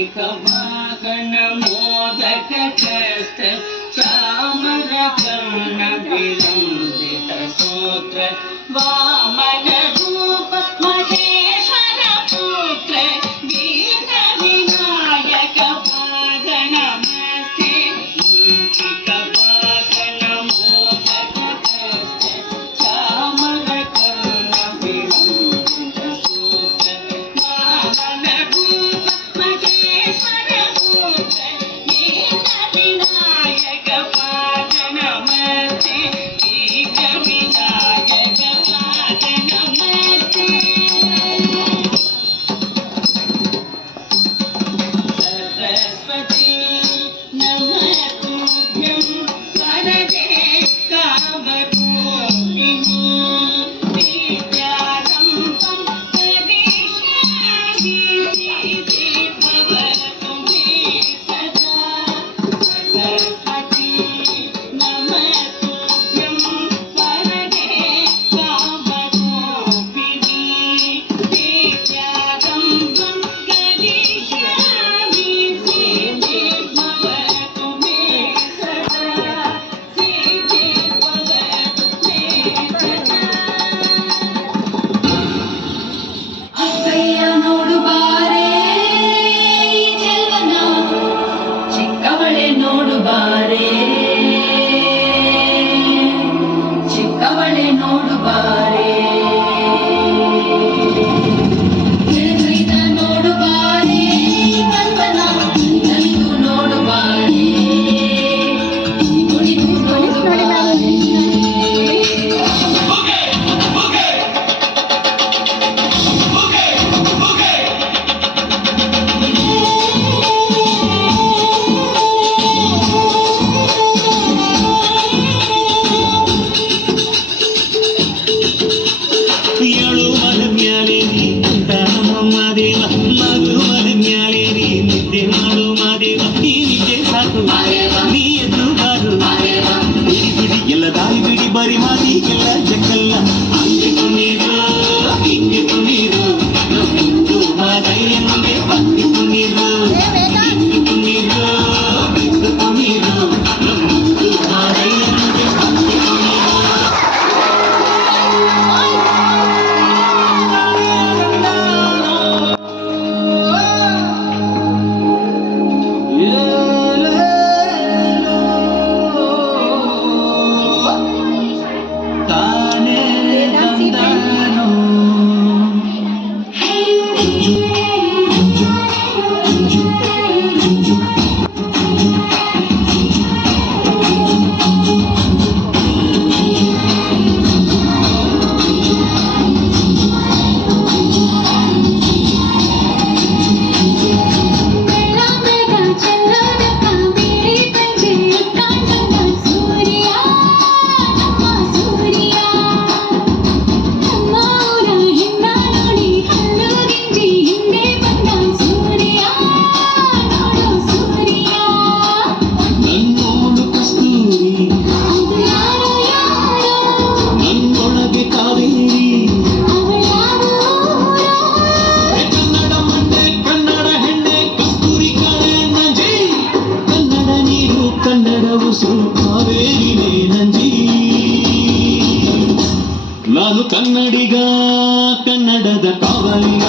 मूषिकवाहन मोदक कस्त चामर कर्ण विलंबित सूत्र वामन रूप महेश्वर पुत्र वीर विनायक पाद नमस्ते मूषिकवाहन मोदक कस्त चामर कर्ण विलंबित सूत्र वामन रूप महेश्वर पुत्र वीर विनायक पाद नमस्ते वीर विनायक पाद नमस्ते सरस्वती नमस्तुभ्यं वरदे कामरूपिणी विद्यारम्भं करिष्यामि सिद्धि भवतु मे सदा सरस्वती नमस्तुभ्यं वरदे कामरूपिणी विद्यारम्भं करिष्यामि सिद्धि भवतु मे सदा सिद्धि भवतु मे सदा ಅಕ್ಕಯ್ಯ ನೋಡು ಬಾರೆ ಈ ಚೆಲ್ವನ ಚಿಕ್ಕವಳೆ ನೋಡು ಬಾರೆ ಚಿಕ್ಕವಳೆ ನೋಡು ಬಾರೆ ಚಿಳಿದ ನೋಡು ಬಾರೆ ಕಂದನ ನಂದು ನೋಡು ಬಾರೆ ಕುಣಿದು ನೋಡು ಬಾರೆ ಏಳು ಮದ ಮ್ಯಾಲೇರಿ ನಮ್ಮ ಮಾದೇವ ಮಗು ಮದ ಮ್ಯಾಲೇರಿ ನಿದ್ದೆ ಮಾಡು ಮಾದೇವ ಈ ನಿದ್ದೆ ಸಾಕು ನೀ ಎದ್ದು ಬಾರು ಬಿಡಿ ಬಿಡಿ ಎಲ್ಲ ದಾರಿ ಬಿಡಿ ಬರಿ ಮಾತಿ ಎಲ್ಲ ಜಕ್ಕಲ್ಲ ಹಂಗೆ ಕುಣೀರು ಹಿಂಗೆ ಕುಣೀರು ನಮ್ಮಿಂದು ಮಾದಯ್ಯ ಮುಂದೆ ಬಂದಿ ಕುಣೀರು ಹಿಂಗೆ ಕುಣೀರು ಬಿದ್ದು ಕುಣೀರು ನಮ್ಮಿಂದು ಮಾದಯ್ಯ ಮುಂದೆ ಬಂದಿ ಕುಣೀರು ತಾನೇ ತಂದನು ನನ್ನೋಡು ಕಸ್ತೂರಿ ನನ್ನೊಳಗೆ ಕಾವೇರಿ ಕನ್ನಡ ಮಂಡೆ ಕನ್ನಡ ಹೆಣ್ಣೆ ಕಸ್ತೂರಿ ಕಾಣೆ ನಂಜಿ ಕನ್ನಡ ನೀರು ಕನ್ನಡ ಉಸಿರು ಕಾವೇರಿನೇ ನಂಜಿ ನಾನು ಕನ್ನಡಿಗ ಕನ್ನಡದ ಕಾವಲಿಗ